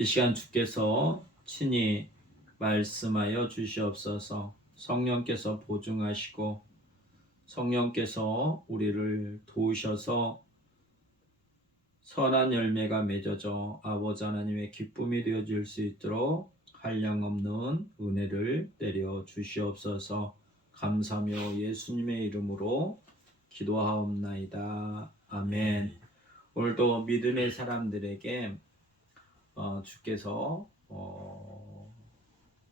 이 시간 주께서 친히 말씀하여 주시옵소서. 성령께서 보증하시고 성령께서 우리를 도우셔서 선한 열매가 맺어져 아버지 하나님의 기쁨이 되어질 수 있도록 한량없는 은혜를 내려 주시옵소서. 감사하며 예수님의 이름으로 기도하옵나이다. 아멘. 오늘도 믿음의 사람들에게 주께서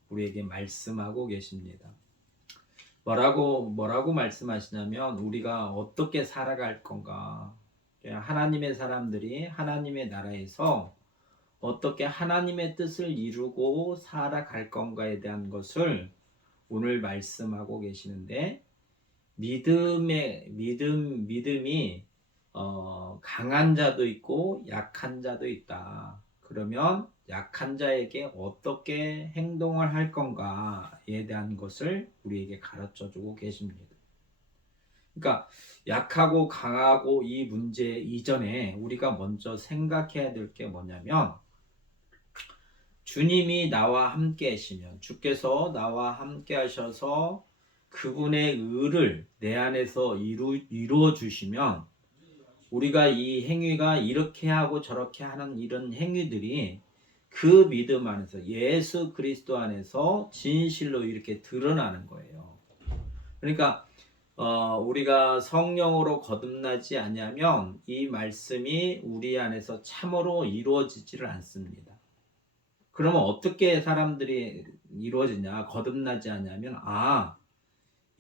우리에게 말씀하고 계십니다. 뭐라고 말씀하시냐면 우리가 어떻게 살아갈 건가, 하나님의 사람들이 하나님의 나라에서 어떻게 하나님의 뜻을 이루고 살아갈 건가에 대한 것을 오늘 말씀하고 계시는데, 믿음이 강한 자도 있고 약한 자도 있다. 그러면 약한 자에게 어떻게 행동을 할 건가에 대한 것을 우리에게 가르쳐 주고 계십니다. 그러니까 약하고 강하고 이 문제 이전에 우리가 먼저 생각해야 될 게 뭐냐면, 주님이 나와 함께 하시면, 주께서 나와 함께 하셔서 그분의 의를 내 안에서 이루어 주시면, 우리가 이 행위가 이렇게 하고 저렇게 하는 이런 행위들이 그 믿음 안에서, 예수 그리스도 안에서 진실로 이렇게 드러나는 거예요. 그러니까 우리가 성령으로 거듭나지 아니하면 이 말씀이 우리 안에서 참으로 이루어지지를 않습니다. 그러면 어떻게 사람들이 이루어지냐? 거듭나지 않으면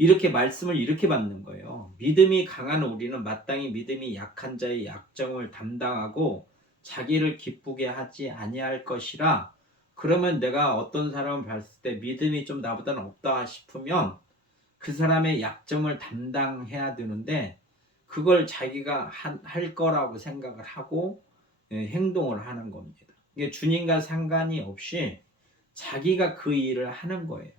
이렇게 말씀을 이렇게 받는 거예요. 믿음이 강한 우리는 마땅히 믿음이 약한 자의 약정을 담당하고 자기를 기쁘게 하지 아니할 것이라. 그러면 내가 어떤 사람을 봤을 때 믿음이 좀 나보다는 없다 싶으면 그 사람의 약점을 담당해야 되는데, 그걸 자기가 할 거라고 생각을 하고 행동을 하는 겁니다. 이게 주님과 상관이 없이 자기가 그 일을 하는 거예요.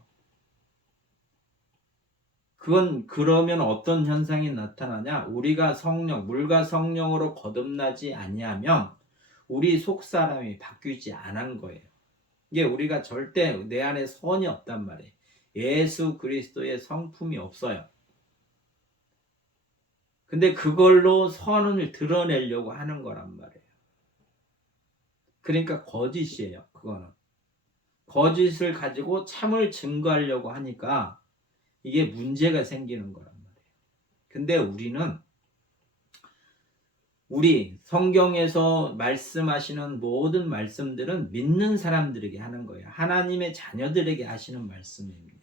그러면 어떤 현상이 나타나냐? 우리가 물과 성령으로 거듭나지 아니하면 우리 속 사람이 바뀌지 않은 거예요. 이게 우리가 절대 내 안에 선이 없단 말이에요. 예수 그리스도의 성품이 없어요. 근데 그걸로 선을 드러내려고 하는 거란 말이에요. 그러니까 거짓이에요. 그거는 거짓을 가지고 참을 증거하려고 하니까 이게 문제가 생기는 거란 말이에요. 근데 우리 성경에서 말씀하시는 모든 말씀들은 믿는 사람들에게 하는 거예요. 하나님의 자녀들에게 하시는 말씀입니다.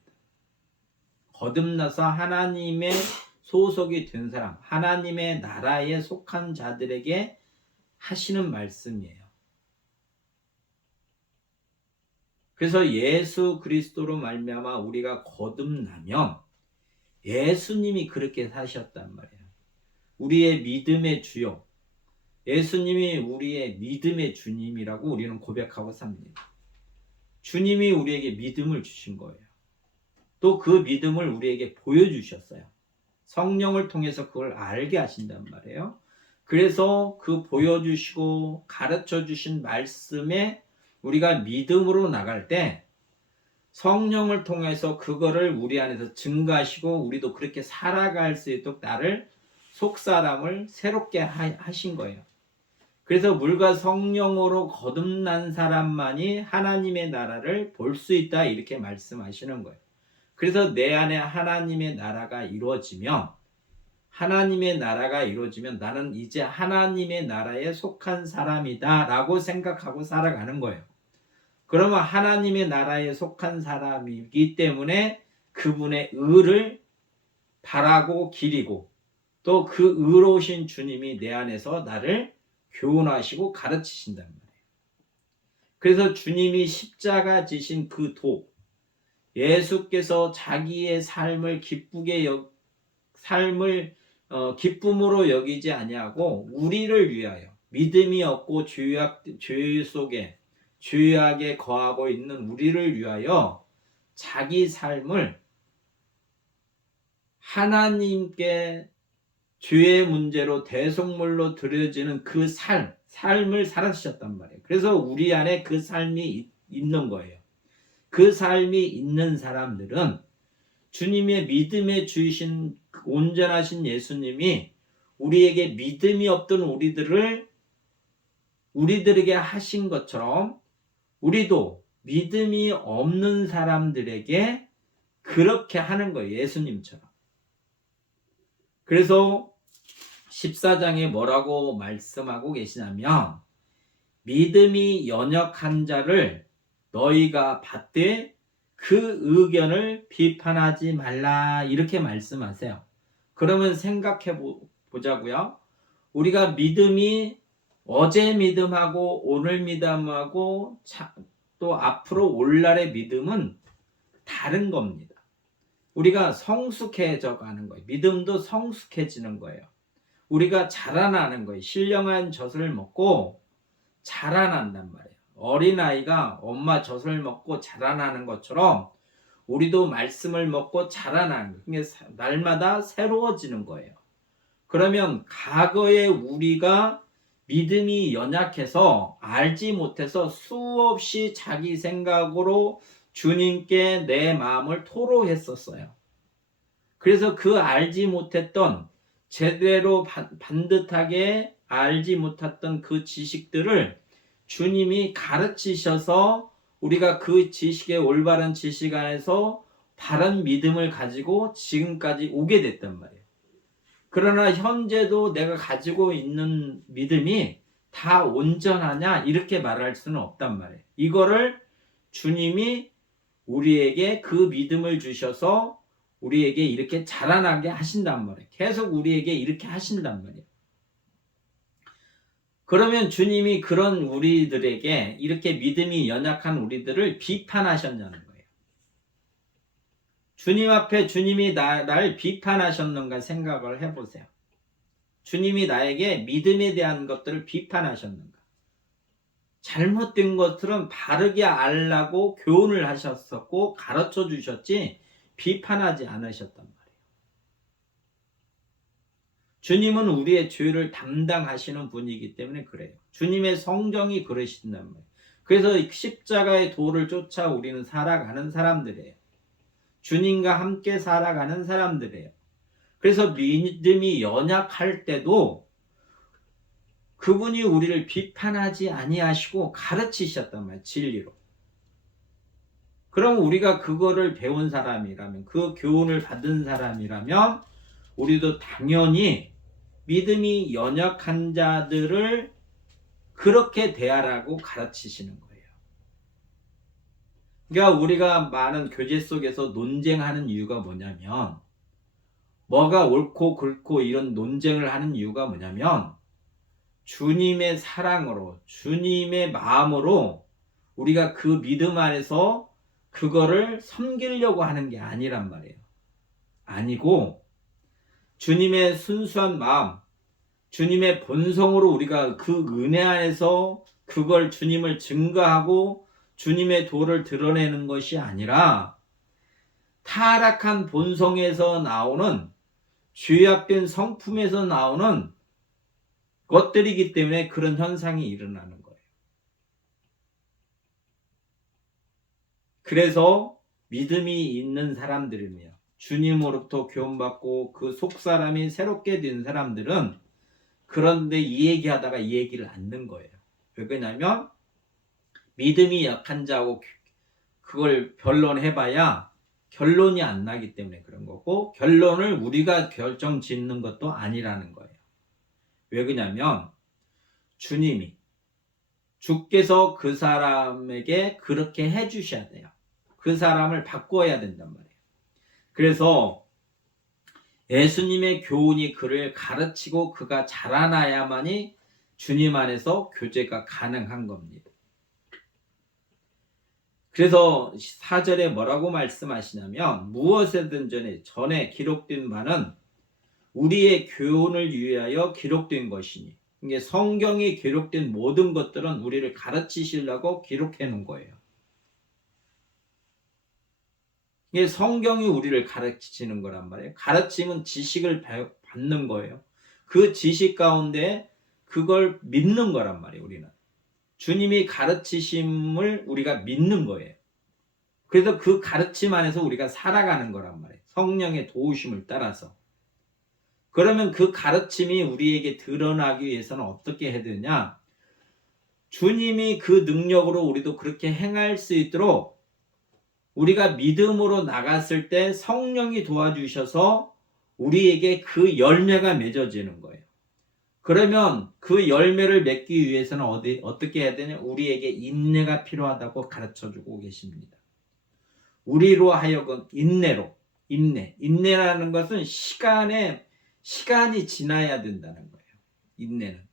거듭나서 하나님의 소속이 된 사람, 하나님의 나라에 속한 자들에게 하시는 말씀이에요. 그래서 예수 그리스도로 말미암아 우리가 거듭나면 예수님이 그렇게 사셨단 말이에요. 우리의 믿음의 주요, 예수님이 우리의 믿음의 주님이라고 우리는 고백하고 삽니다. 주님이 우리에게 믿음을 주신 거예요. 또 그 믿음을 우리에게 보여주셨어요. 성령을 통해서 그걸 알게 하신단 말이에요. 그래서 그 보여주시고 가르쳐 주신 말씀에 우리가 믿음으로 나갈 때 성령을 통해서 그거를 우리 안에서 증거하시고 우리도 그렇게 살아갈 수 있도록 나를 속사람을 새롭게 하신 거예요. 그래서 물과 성령으로 거듭난 사람만이 하나님의 나라를 볼 수 있다, 이렇게 말씀하시는 거예요. 그래서 내 안에 하나님의 나라가 이루어지면 나는 이제 하나님의 나라에 속한 사람이다 라고 생각하고 살아가는 거예요. 그러면 하나님의 나라에 속한 사람이기 때문에 그분의 의를 바라고 기리고, 또 그 의로우신 주님이 내 안에서 나를 교훈하시고 가르치신단 말이에요. 그래서 주님이 십자가 지신 그 도, 예수께서 자기의 삶을 기쁨으로 여기지 아니하고 우리를 위하여, 믿음이 없고 죄 속에 죄악에 거하고 있는 우리를 위하여 자기 삶을 하나님께 죄의 문제로 대속물로 드려지는 그 삶을 살아주셨단 말이에요. 그래서 우리 안에 그 삶이 있는 거예요. 그 삶이 있는 사람들은 주님의 믿음에 주이신 온전하신 예수님이 우리에게 믿음이 없던 우리들에게 하신 것처럼 우리도 믿음이 없는 사람들에게 그렇게 하는 거예요. 예수님처럼. 그래서 14장에 뭐라고 말씀하고 계시냐면 믿음이 연약한 자를 너희가 받되 그 의견을 비판하지 말라 이렇게 말씀하세요. 그러면 생각해 보자고요. 우리가 믿음이 어제 믿음하고 오늘 믿음하고 또 앞으로 올 날의 믿음은 다른 겁니다. 우리가 성숙해져 가는 거예요. 믿음도 성숙해지는 거예요. 우리가 자라나는 거예요. 신령한 젖을 먹고 자라난단 말이에요. 어린아이가 엄마 젖을 먹고 자라나는 것처럼 우리도 말씀을 먹고 자라나는 거예요. 날마다 새로워지는 거예요. 그러면 과거에 우리가 믿음이 연약해서 알지 못해서 수없이 자기 생각으로 주님께 내 마음을 토로했었어요. 그래서 그 알지 못했던 제대로 반듯하게 알지 못했던 그 지식들을 주님이 가르치셔서 우리가 그 지식의 올바른 지식 안에서 바른 믿음을 가지고 지금까지 오게 됐단 말이에요. 그러나 현재도 내가 가지고 있는 믿음이 다 온전하냐 이렇게 말할 수는 없단 말이에요. 이거를 주님이 우리에게 그 믿음을 주셔서 우리에게 이렇게 자라나게 하신단 말이에요. 계속 우리에게 이렇게 하신단 말이에요. 그러면 주님이 그런 우리들에게 이렇게 믿음이 연약한 우리들을 비판하셨냐는 거예요. 주님 앞에 주님이 날 비판하셨는가 생각을 해보세요. 주님이 나에게 믿음에 대한 것들을 비판하셨는가? 잘못된 것들은 바르게 알라고 교훈을 하셨었고 가르쳐 주셨지 비판하지 않으셨단 말이에요. 주님은 우리의 죄를 담당하시는 분이기 때문에 그래요. 주님의 성정이 그러신단 말이에요. 그래서 십자가의 도를 쫓아 우리는 살아가는 사람들이에요. 주님과 함께 살아가는 사람들이에요. 그래서 믿음이 연약할 때도 그분이 우리를 비판하지 아니하시고 가르치셨단 말이에요. 진리로. 그럼 우리가 그거를 배운 사람이라면, 그 교훈을 받은 사람이라면 우리도 당연히 믿음이 연약한 자들을 그렇게 대하라고 가르치시는 거예요. 그러니까 우리가 많은 교제 속에서 논쟁하는 이유가 뭐냐면, 뭐가 옳고 그렇고 이런 논쟁을 하는 이유가 뭐냐면 주님의 사랑으로, 주님의 마음으로 우리가 그 믿음 안에서 그거를 섬기려고 하는 게 아니란 말이에요. 아니고 주님의 순수한 마음, 주님의 본성으로 우리가 그 은혜 안에서 그걸 주님을 증거하고 주님의 도를 드러내는 것이 아니라 타락한 본성에서 나오는 죄악된 성품에서 나오는 것들이기 때문에 그런 현상이 일어나는 거예요. 그래서 믿음이 있는 사람들이며 주님으로부터 교훈받고 그 속사람이 새롭게 된 사람들은 그런데 이 얘기하다가 이 얘기를 안 듣는 거예요. 왜 그러냐면 믿음이 약한 자하고 그걸 변론해봐야 결론이 안 나기 때문에 그런 거고, 결론을 우리가 결정 짓는 것도 아니라는 거예요. 왜 그러냐면 주께서 그 사람에게 그렇게 해주셔야 돼요. 그 사람을 바꿔야 된단 말이에요. 그래서 예수님의 교훈이 그를 가르치고 그가 자라나야만이 주님 안에서 교제가 가능한 겁니다. 그래서 4절에 뭐라고 말씀하시냐면 무엇에든 전에 기록된 바는 우리의 교훈을 위하여 기록된 것이니, 이게 성경에 기록된 모든 것들은 우리를 가르치시려고 기록해 놓은 거예요. 이게 성경이 우리를 가르치는 거란 말이에요. 가르침은 지식을 받는 거예요. 그 지식 가운데 그걸 믿는 거란 말이에요. 우리는 주님이 가르치심을 우리가 믿는 거예요. 그래서 그 가르침 안에서 우리가 살아가는 거란 말이에요. 성령의 도우심을 따라서. 그러면 그 가르침이 우리에게 드러나기 위해서는 어떻게 해야 되냐? 주님이 그 능력으로 우리도 그렇게 행할 수 있도록 우리가 믿음으로 나갔을 때 성령이 도와주셔서 우리에게 그 열매가 맺어지는 거예요. 그러면 그 열매를 맺기 위해서는 어떻게 해야 되냐? 우리에게 인내가 필요하다고 가르쳐주고 계십니다. 우리로 하여금 인내라는 것은 시간이 지나야 된다는 거예요. 인내는.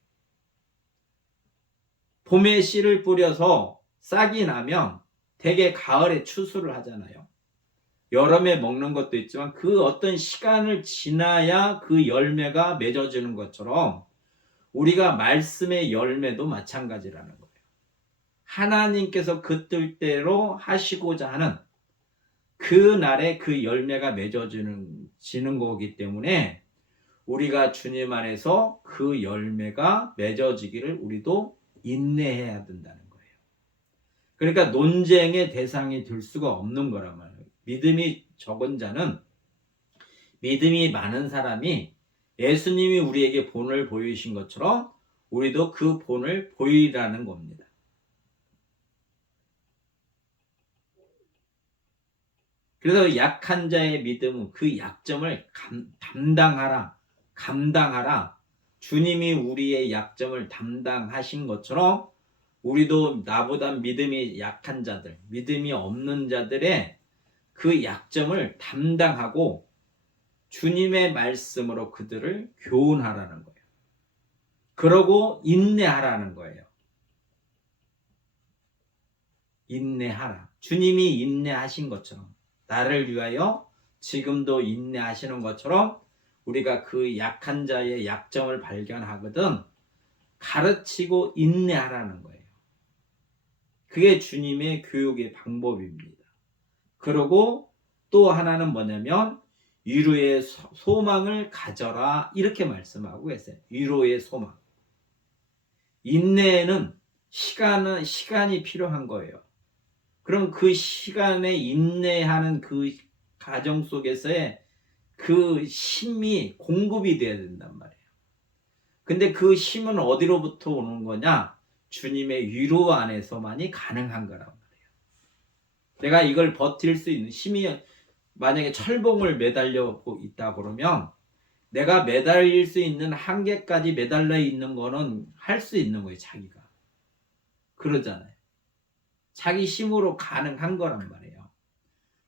봄에 씨를 뿌려서 싹이 나면 대개 가을에 추수를 하잖아요. 여름에 먹는 것도 있지만 그 어떤 시간을 지나야 그 열매가 맺어지는 것처럼 우리가 말씀의 열매도 마찬가지라는 거예요. 하나님께서 그 뜻대로 하시고자 하는 그 날에 그 열매가 맺어지는 거기 때문에 우리가 주님 안에서 그 열매가 맺어지기를 우리도 인내해야 된다는 거예요. 그러니까 논쟁의 대상이 될 수가 없는 거란 말이에요. 믿음이 적은 자는 믿음이 많은 사람이 예수님이 우리에게 본을 보이신 것처럼 우리도 그 본을 보이라는 겁니다. 그래서 약한 자의 믿음은 그 약점을 감당하라. 주님이 우리의 약점을 담당하신 것처럼 우리도 나보다 믿음이 약한 자들, 믿음이 없는 자들의 그 약점을 담당하고 주님의 말씀으로 그들을 교훈하라는 거예요. 그러고 인내하라는 거예요. 인내하라. 주님이 인내하신 것처럼 나를 위하여 지금도 인내하시는 것처럼 우리가 그 약한 자의 약점을 발견하거든 가르치고 인내하라는 거예요. 그게 주님의 교육의 방법입니다. 그리고 또 하나는 뭐냐면 위로의 소망을 가져라 이렇게 말씀하고 계세요. 위로의 소망. 인내에는 시간이 필요한 거예요. 그럼 그 시간에 인내하는 그 과정 속에서의 그 힘이 공급이 돼야 된단 말이에요. 근데 그 힘은 어디로부터 오는 거냐? 주님의 위로 안에서만이 가능한 거란 말이에요. 내가 이걸 버틸 수 있는 힘이 만약에 철봉을 매달려 있다 그러면 내가 매달릴 수 있는 한계까지 매달려 있는 거는 할 수 있는 거예요. 자기가. 그러잖아요. 자기 힘으로 가능한 거란 말이에요.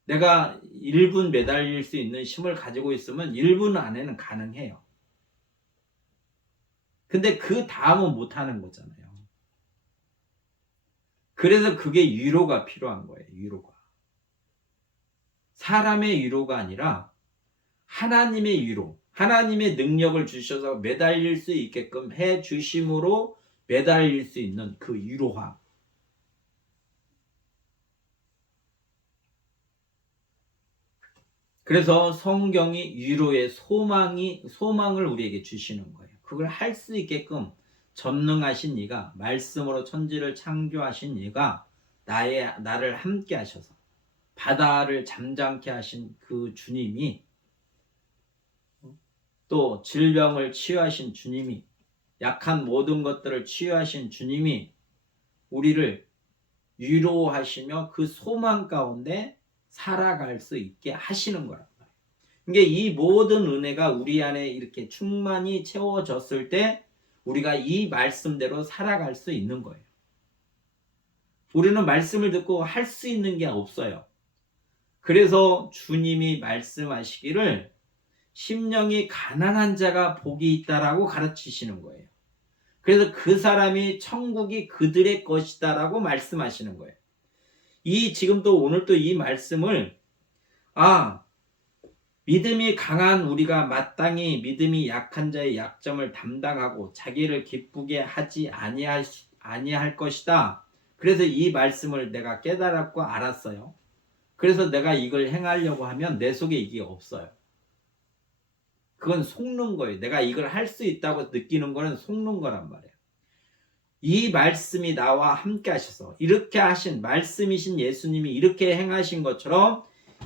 내가 1분 매달릴 수 있는 힘을 가지고 있으면 1분 안에는 가능해요. 근데 그 다음은 못하는 거잖아요. 그래서 그게 위로가 필요한 거예요. 위로가. 사람의 위로가 아니라 하나님의 위로. 하나님의 능력을 주셔서 매달릴 수 있게끔 해 주심으로 매달릴 수 있는 그 위로함. 그래서 성경이 위로의 소망을 우리에게 주시는 거예요. 그걸 할 수 있게끔 전능하신 이가 말씀으로 천지를 창조하신 이가 나를 함께 하셔서 바다를 잠잠케 하신 그 주님이 또 질병을 치유하신 주님이 약한 모든 것들을 치유하신 주님이 우리를 위로하시며 그 소망 가운데 살아갈 수 있게 하시는 거란 말이에요. 그러니까 이 모든 은혜가 우리 안에 이렇게 충만히 채워졌을 때 우리가 이 말씀대로 살아갈 수 있는 거예요. 우리는 말씀을 듣고 할 수 있는 게 없어요. 그래서 주님이 말씀하시기를 심령이 가난한 자가 복이 있다라고 가르치시는 거예요. 그래서 그 사람이 천국이 그들의 것이다라고 말씀하시는 거예요. 지금 또 오늘 또 이 말씀을 믿음이 강한 우리가 마땅히 믿음이 약한 자의 약점을 담당하고 자기를 기쁘게 하지 아니할 것이다. 그래서 이 말씀을 내가 깨달았고 알았어요. 그래서 내가 이걸 행하려고 하면 내 속에 이게 없어요. 그건 속는 거예요. 내가 이걸 할 수 있다고 느끼는 거는 속는 거란 말이에요. 이 말씀이 나와 함께 하셔서 이렇게 하신 말씀이신 예수님이 이렇게 행하신 것처럼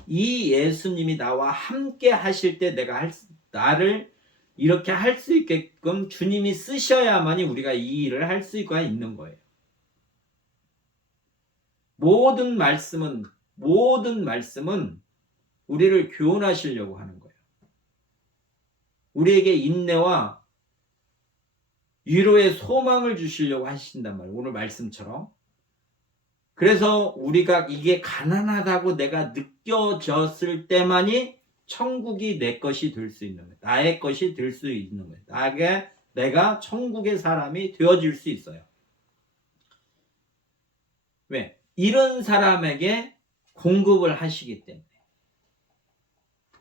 이 예수님이 나와 함께 하실 때 내가 나를 이렇게 할 수 있게끔 주님이 쓰셔야만이 우리가 이 일을 할 수가 있는 거예요. 모든 말씀은 우리를 교훈하시려고 하는 거예요. 우리에게 인내와 위로의 소망을 주시려고 하신단 말이에요. 오늘 말씀처럼. 그래서 우리가 이게 가난하다고 내가 느껴졌을 때만이 천국이 내 것이 될 수 있는 거예요. 나의 것이 될 수 있는 거예요. 내가 천국의 사람이 되어질 수 있어요. 왜? 이런 사람에게 공급을 하시기 때문에.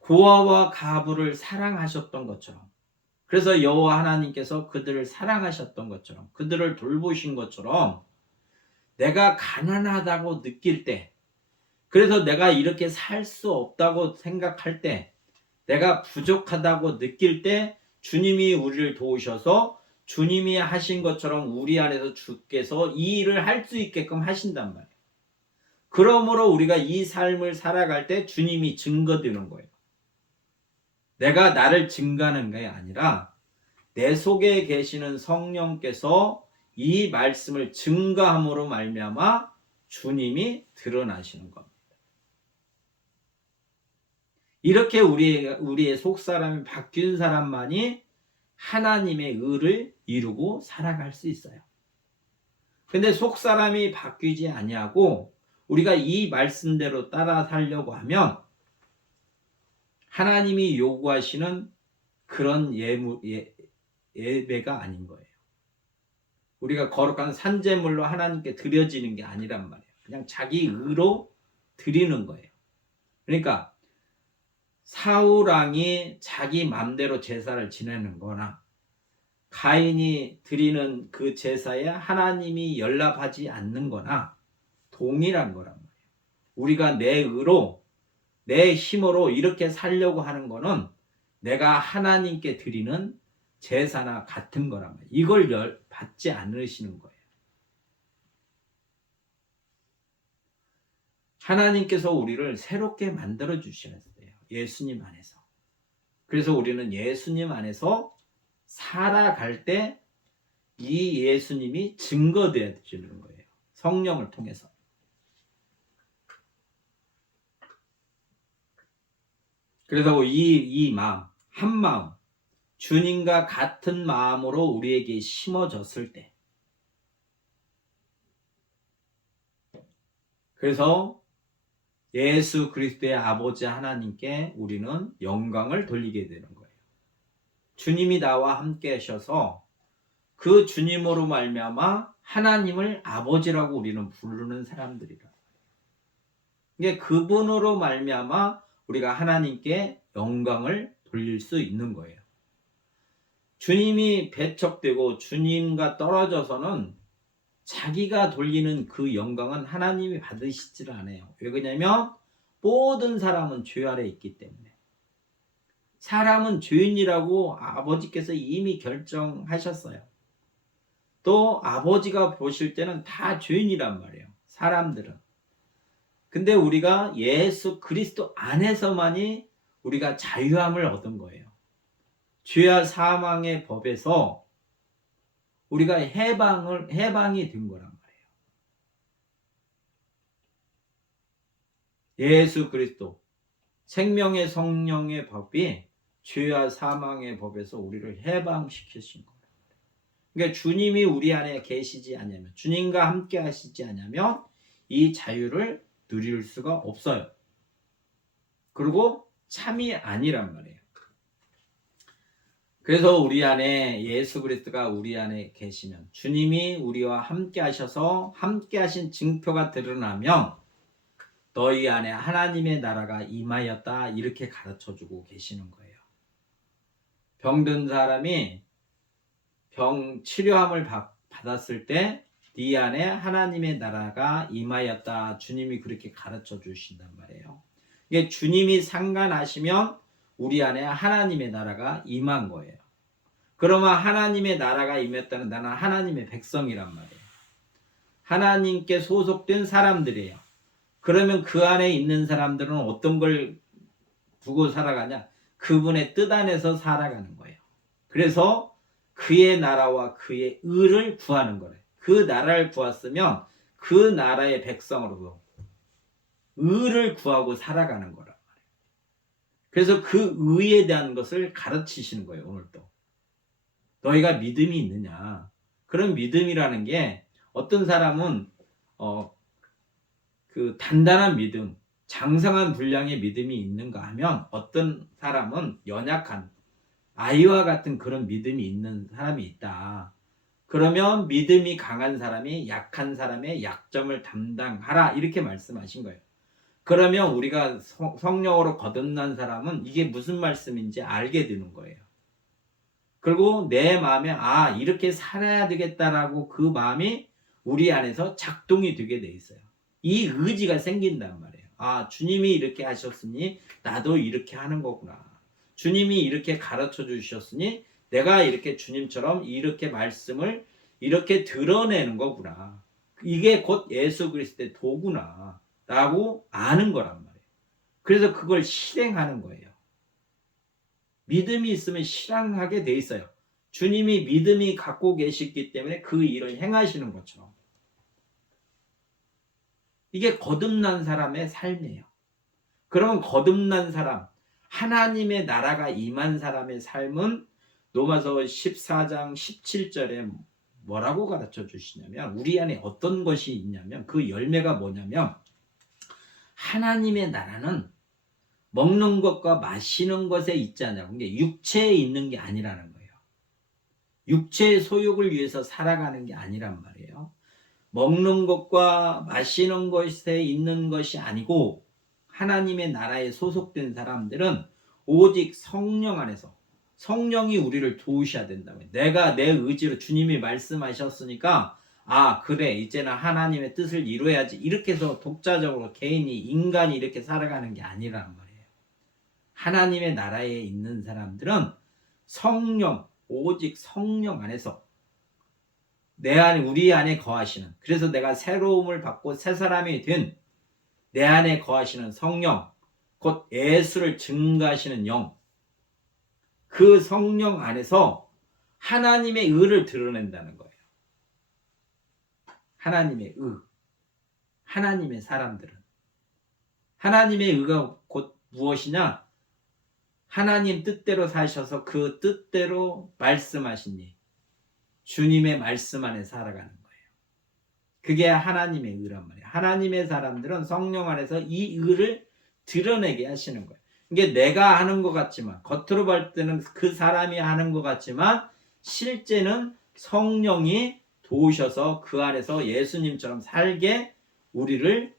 고아와 가부를 사랑하셨던 것처럼, 그래서 여호와 하나님께서 그들을 사랑하셨던 것처럼, 그들을 돌보신 것처럼 내가 가난하다고 느낄 때, 그래서 내가 이렇게 살 수 없다고 생각할 때, 내가 부족하다고 느낄 때 주님이 우리를 도우셔서 주님이 하신 것처럼 우리 안에서 주께서 이 일을 할 수 있게끔 하신단 말이에요. 그러므로 우리가 이 삶을 살아갈 때 주님이 증거되는 거예요. 내가 나를 증거하는 게 아니라 내 속에 계시는 성령께서 이 말씀을 증거함으로 말미암아 주님이 드러나시는 겁니다. 이렇게 우리의 속사람이 바뀐 사람만이 하나님의 의를 이루고 살아갈 수 있어요. 근데 속사람이 바뀌지 아니하고 우리가 이 말씀대로 따라 살려고 하면 하나님이 요구하시는 그런 예배가 아닌 거예요. 우리가 거룩한 산제물로 하나님께 드려지는 게 아니란 말이에요. 그냥 자기 의로 드리는 거예요. 그러니까 사울왕이 자기 맘대로 제사를 지내는 거나 가인이 드리는 그 제사에 하나님이 연락하지 않는 거나 동일한 거란 말이에요. 우리가 내 의로 내 힘으로 이렇게 살려고 하는 거는 내가 하나님께 드리는 제사나 같은 거란 말이에요. 이걸 받지 않으시는 거예요. 하나님께서 우리를 새롭게 만들어 주셨어요. 예수님 안에서. 그래서 우리는 예수님 안에서 살아갈 때 이 예수님이 증거되어 주는 거예요. 성령을 통해서. 그래서 이 마음, 한 마음, 주님과 같은 마음으로 우리에게 심어졌을 때, 그래서 예수 그리스도의 아버지 하나님께 우리는 영광을 돌리게 되는 거예요. 주님이 나와 함께 하셔서 그 주님으로 말미암아 하나님을 아버지라고 우리는 부르는 사람들이라. 이게 그분으로 말미암아 우리가 하나님께 영광을 돌릴 수 있는 거예요. 주님이 배척되고 주님과 떨어져서는 자기가 돌리는 그 영광은 하나님이 받으시질 않아요. 왜 그러냐면 모든 사람은 죄 아래 있기 때문에. 사람은 죄인이라고 아버지께서 이미 결정하셨어요. 또 아버지가 보실 때는 다 죄인이란 말이에요. 사람들은. 근데 우리가 예수 그리스도 안에서만이 우리가 자유함을 얻은 거예요. 죄와 사망의 법에서 우리가 해방이 된 거란 말이에요. 예수 그리스도 생명의 성령의 법이 죄와 사망의 법에서 우리를 해방시키신 거예요. 그러니까 주님이 우리 안에 계시지 않으면, 주님과 함께 하시지 않으면 이 자유를 누릴 수가 없어요. 그리고 참이 아니란 말이에요. 그래서 우리 안에 예수 그리스도가 우리 안에 계시면, 주님이 우리와 함께 하셔서 함께 하신 증표가 드러나면 너희 안에 하나님의 나라가 임하였다, 이렇게 가르쳐주고 계시는 거예요. 병든 사람이 병 치료함을 받았을 때 네 안에 하나님의 나라가 임하였다, 주님이 그렇게 가르쳐 주신단 말이에요. 이게 주님이 상관하시면 우리 안에 하나님의 나라가 임한 거예요. 그러면 하나님의 나라가 임했다는 나는 하나님의 백성이란 말이에요. 하나님께 소속된 사람들이에요. 그러면 그 안에 있는 사람들은 어떤 걸 두고 살아가냐? 그분의 뜻 안에서 살아가는 거예요. 그래서 그의 나라와 그의 의를 구하는 거래요. 그 나라를 구했으면 그 나라의 백성으로도 의를 구하고 살아가는 거란 말이에요. 그래서 그 의에 대한 것을 가르치시는 거예요. 오늘도. 너희가 믿음이 있느냐? 그런 믿음이라는 게 어떤 사람은 그 단단한 믿음, 장성한 분량의 믿음이 있는가 하면 어떤 사람은 연약한 아이와 같은 그런 믿음이 있는 사람이 있다. 그러면 믿음이 강한 사람이 약한 사람의 약점을 담당하라 이렇게 말씀하신 거예요. 그러면 우리가 성령으로 거듭난 사람은 이게 무슨 말씀인지 알게 되는 거예요. 그리고 내 마음에 이렇게 살아야 되겠다라고 그 마음이 우리 안에서 작동이 되게 돼 있어요. 이 의지가 생긴단 말이에요. 주님이 이렇게 하셨으니 나도 이렇게 하는 거구나. 주님이 이렇게 가르쳐 주셨으니 내가 이렇게 주님처럼 이렇게 말씀을 이렇게 드러내는 거구나. 이게 곧 예수 그리스도의 도구나 라고 아는 거란 말이에요. 그래서 그걸 실행하는 거예요. 믿음이 있으면 실행하게 돼 있어요. 주님이 믿음이 갖고 계시기 때문에 그 일을 행하시는 것처럼. 이게 거듭난 사람의 삶이에요. 그러면 거듭난 사람, 하나님의 나라가 임한 사람의 삶은 로마서 14장 17절에 뭐라고 가르쳐 주시냐면 우리 안에 어떤 것이 있냐면 그 열매가 뭐냐면 하나님의 나라는 먹는 것과 마시는 것에 있지 않냐고. 이게 육체에 있는 게 아니라는 거예요. 육체의 소욕을 위해서 살아가는 게 아니란 말이에요. 먹는 것과 마시는 것에 있는 것이 아니고 하나님의 나라에 소속된 사람들은 오직 성령 안에서 성령이 우리를 도우셔야 된다며. 내가 내 의지로 주님이 말씀하셨으니까 그래 이제는 하나님의 뜻을 이루어야지 이렇게 해서 독자적으로 개인이 인간이 이렇게 살아가는 게 아니란 말이에요. 하나님의 나라에 있는 사람들은 성령 오직 성령 안에서 내 안에 우리 안에 거하시는 그래서 내가 새로움을 받고 새 사람이 된 내 안에 거하시는 성령 곧 예수를 증거하시는 영 그 성령 안에서 하나님의 의를 드러낸다는 거예요. 하나님의 의 하나님의 사람들은 하나님의 의가 곧 무엇이냐? 하나님 뜻대로 사셔서 그 뜻대로 말씀하시니 주님의 말씀 안에 살아가는 거예요. 그게 하나님의 의란 말이에요. 하나님의 사람들은 성령 안에서 이 의를 드러내게 하시는 거예요. 이게 내가 하는 것 같지만 겉으로 볼 때는 그 사람이 하는 것 같지만 실제는 성령이 도우셔서 그 안에서 예수님처럼 살게 우리를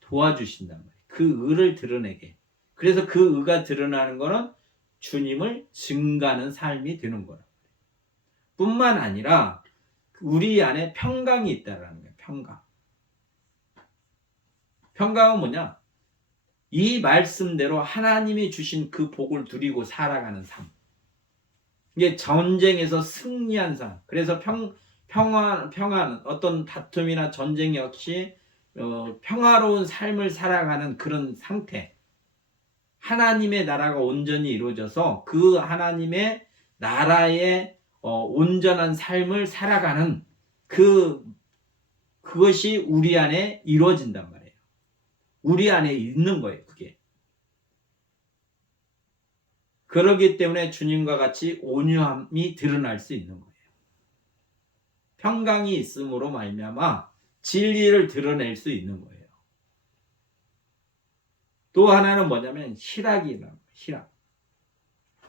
도와주신단 말이에요. 그 의를 드러내게. 그래서 그 의가 드러나는 것은 주님을 증가하는 삶이 되는 거라. 뿐만 아니라 우리 안에 평강이 있다라는 거예요. 평강. 평강은 뭐냐? 이 말씀대로 하나님이 주신 그 복을 누리고 살아가는 삶. 이게 전쟁에서 승리한 삶. 그래서 평안, 어떤 다툼이나 전쟁 역시 평화로운 삶을 살아가는 그런 상태. 하나님의 나라가 온전히 이루어져서 그 하나님의 나라의 온전한 삶을 살아가는 그것이 우리 안에 이루어진단 말이에요. 우리 안에 있는 거예요, 그게. 그렇기 때문에 주님과 같이 온유함이 드러날 수 있는 거예요. 평강이 있음으로 말미암아 진리를 드러낼 수 있는 거예요. 또 하나는 뭐냐면 희락이라는 거예요. 희락.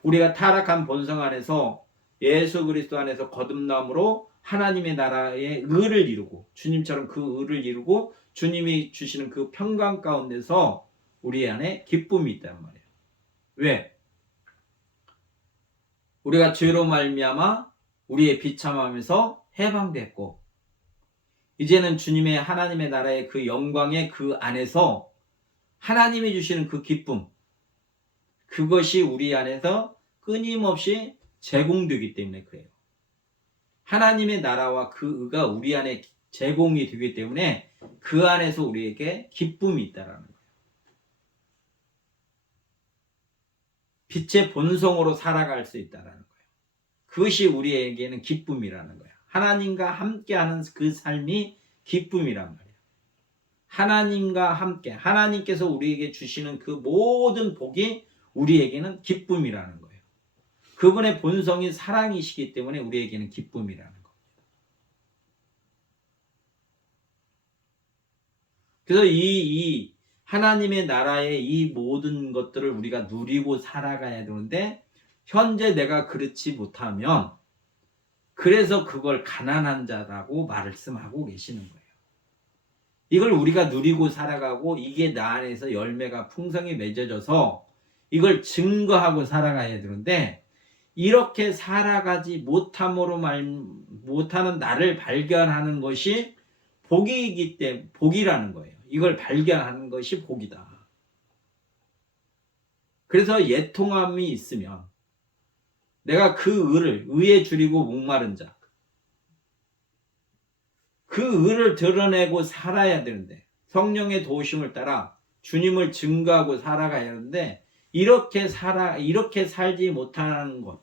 우리가 타락한 본성 안에서 예수 그리스도 안에서 거듭남으로 하나님의 나라의 의를 이루고 주님처럼 그 의를 이루고 주님이 주시는 그 평강 가운데서 우리 안에 기쁨이 있단 말이에요. 왜? 우리가 죄로 말미암아 우리의 비참함에서 해방됐고 이제는 주님의 하나님의 나라의 그 영광의 그 안에서 하나님이 주시는 그 기쁨 그것이 우리 안에서 끊임없이 제공되기 때문에 그래요. 하나님의 나라와 그 의가 우리 안에 제공이 되기 때문에 그 안에서 우리에게 기쁨이 있다라는 거예요. 빛의 본성으로 살아갈 수 있다라는 거예요. 그것이 우리에게는 기쁨이라는 거예요. 하나님과 함께하는 그 삶이 기쁨이란 말이에요. 하나님과 함께, 하나님께서 우리에게 주시는 그 모든 복이 우리에게는 기쁨이라는 거예요. 그분의 본성이 사랑이시기 때문에 우리에게는 기쁨이라는 겁니다. 그래서 이 하나님의 나라의 이 모든 것들을 우리가 누리고 살아가야 되는데 현재 내가 그렇지 못하면 그래서 그걸 가난한 자라고 말씀하고 계시는 거예요. 이걸 우리가 누리고 살아가고 이게 나 안에서 열매가 풍성히 맺어져서 이걸 증거하고 살아가야 되는데 이렇게 살아가지 못하는 나를 발견하는 것이 복이기 때문에 복이라는 거예요. 이걸 발견하는 것이 복이다. 그래서 예통함이 있으면 내가 그 의에 줄이고 목마른 자, 그 의를 드러내고 살아야 되는데 성령의 도우심을 따라 주님을 증거하고 살아가야 하는데 이렇게 살지 못하는 것,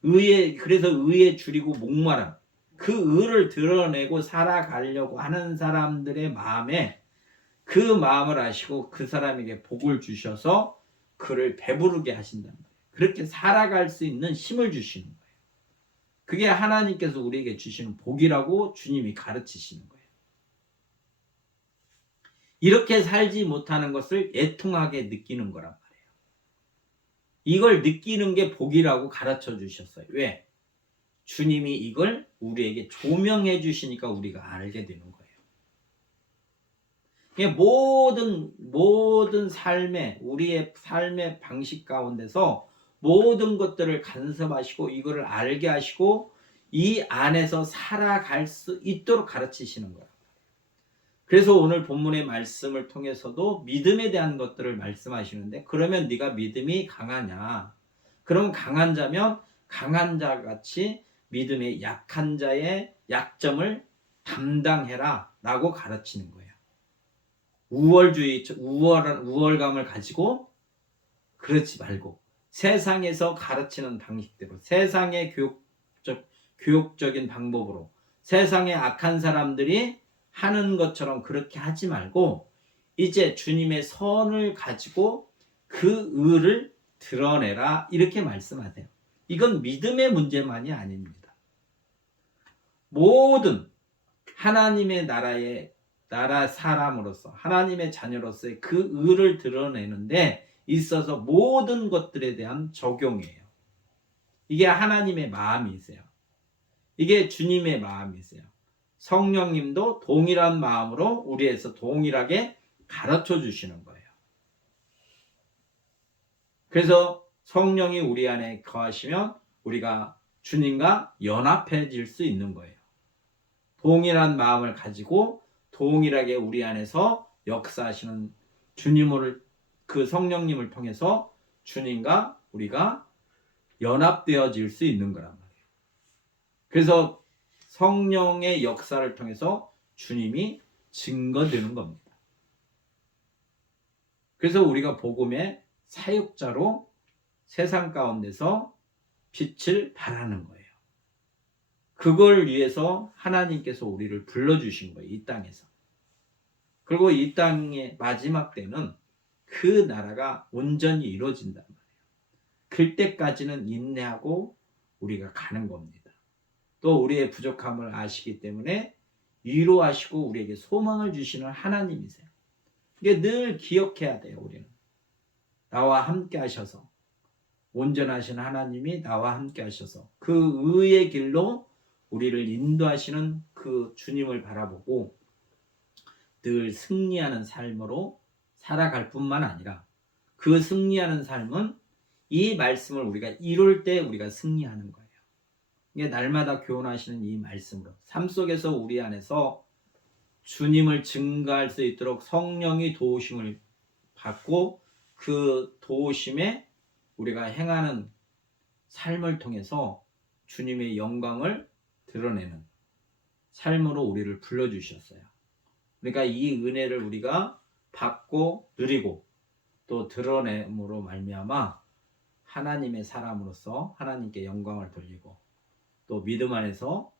그래서 의에 줄이고 목마름, 그 의를 드러내고 살아가려고 하는 사람들의 마음에 그 마음을 아시고 그 사람에게 복을 주셔서 그를 배부르게 하신단 말이에요. 그렇게 살아갈 수 있는 힘을 주시는 거예요. 그게 하나님께서 우리에게 주시는 복이라고 주님이 가르치시는 거예요. 이렇게 살지 못하는 것을 애통하게 느끼는 거란 말이에요. 이걸 느끼는 게 복이라고 가르쳐 주셨어요. 왜? 주님이 이걸 우리에게 조명해 주시니까 우리가 알게 되는 거예요. 모든 우리의 삶의 방식 가운데서 모든 것들을 간섭하시고 이거를 알게 하시고 이 안에서 살아갈 수 있도록 가르치시는 거예요. 그래서 오늘 본문의 말씀을 통해서도 믿음에 대한 것들을 말씀하시는데 그러면 네가 믿음이 강하냐? 그럼 강한 자면 강한 자같이 믿음의 약한 자의 약점을 담당해라 라고 가르치는 거예요. 우월감을 가지고 그렇지 말고 세상에서 가르치는 방식대로 세상의 교육적인 방법으로 세상의 악한 사람들이 하는 것처럼 그렇게 하지 말고 이제 주님의 선을 가지고 그 의를 드러내라 이렇게 말씀하세요. 이건 믿음의 문제만이 아닙니다. 모든 하나님의 나라 사람으로서 하나님의 자녀로서의 그 의를 드러내는데 있어서 모든 것들에 대한 적용이에요. 이게 하나님의 마음이세요. 이게 주님의 마음이세요. 성령님도 동일한 마음으로 우리에서 동일하게 가르쳐 주시는 거예요. 그래서 성령이 우리 안에 거하시면 우리가 주님과 연합해질 수 있는 거예요. 동일한 마음을 가지고 동일하게 우리 안에서 역사하시는 그 성령님을 통해서 주님과 우리가 연합되어질 수 있는 거란 말이에요. 그래서 성령의 역사를 통해서 주님이 증거되는 겁니다. 그래서 우리가 복음의 사역자로 세상 가운데서 빛을 발하는 거예요. 그걸 위해서 하나님께서 우리를 불러주신 거예요. 이 땅에서. 그리고 이 땅의 마지막 때는 그 나라가 온전히 이루어진단 말이에요. 그때까지는 인내하고 우리가 가는 겁니다. 또 우리의 부족함을 아시기 때문에 위로하시고 우리에게 소망을 주시는 하나님이세요. 이게 늘 기억해야 돼요. 우리는 나와 함께 하셔서 온전하신 하나님이 나와 함께 하셔서 그 의의 길로 우리를 인도하시는 그 주님을 바라보고 늘 승리하는 삶으로 살아갈 뿐만 아니라 그 승리하는 삶은 이 말씀을 우리가 이룰 때 우리가 승리하는 거예요. 이게 날마다 교훈하시는 이 말씀으로 삶 속에서 우리 안에서 주님을 증거할 수 있도록 성령이 도우심을 받고 그 도우심에 우리가 행하는 삶을 통해서 주님의 영광을 드러내는 삶으로 우리를 불러주셨어요. 그러니까 이 은혜를 우리가 받고 누리고 또 드러냄으로 말미암아 하나님의 사람으로서 하나님께 영광을 돌리고 또 믿음 안에서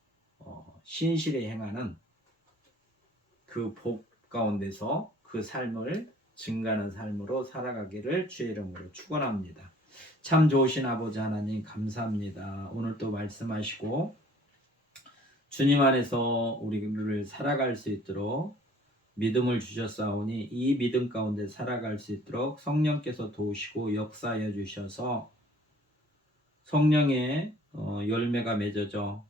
신실히 행하는 그 복 가운데서 그 삶을 증가하는 삶으로 살아가기를 주의 이름으로 축원합니다. 참 좋으신 아버지 하나님 감사합니다. 오늘 또 말씀하시고 주님 안에서 우리를 살아갈 수 있도록 믿음을 주셨사오니 이 믿음 가운데 살아갈 수 있도록 성령께서 도우시고 역사하여 주셔서 성령의 열매가 맺어져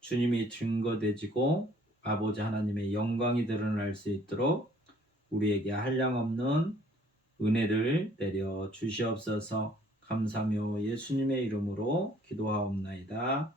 주님이 증거되지고 아버지 하나님의 영광이 드러날 수 있도록 우리에게 한량없는 은혜를 내려 주시옵소서. 감사하며 예수님의 이름으로 기도하옵나이다.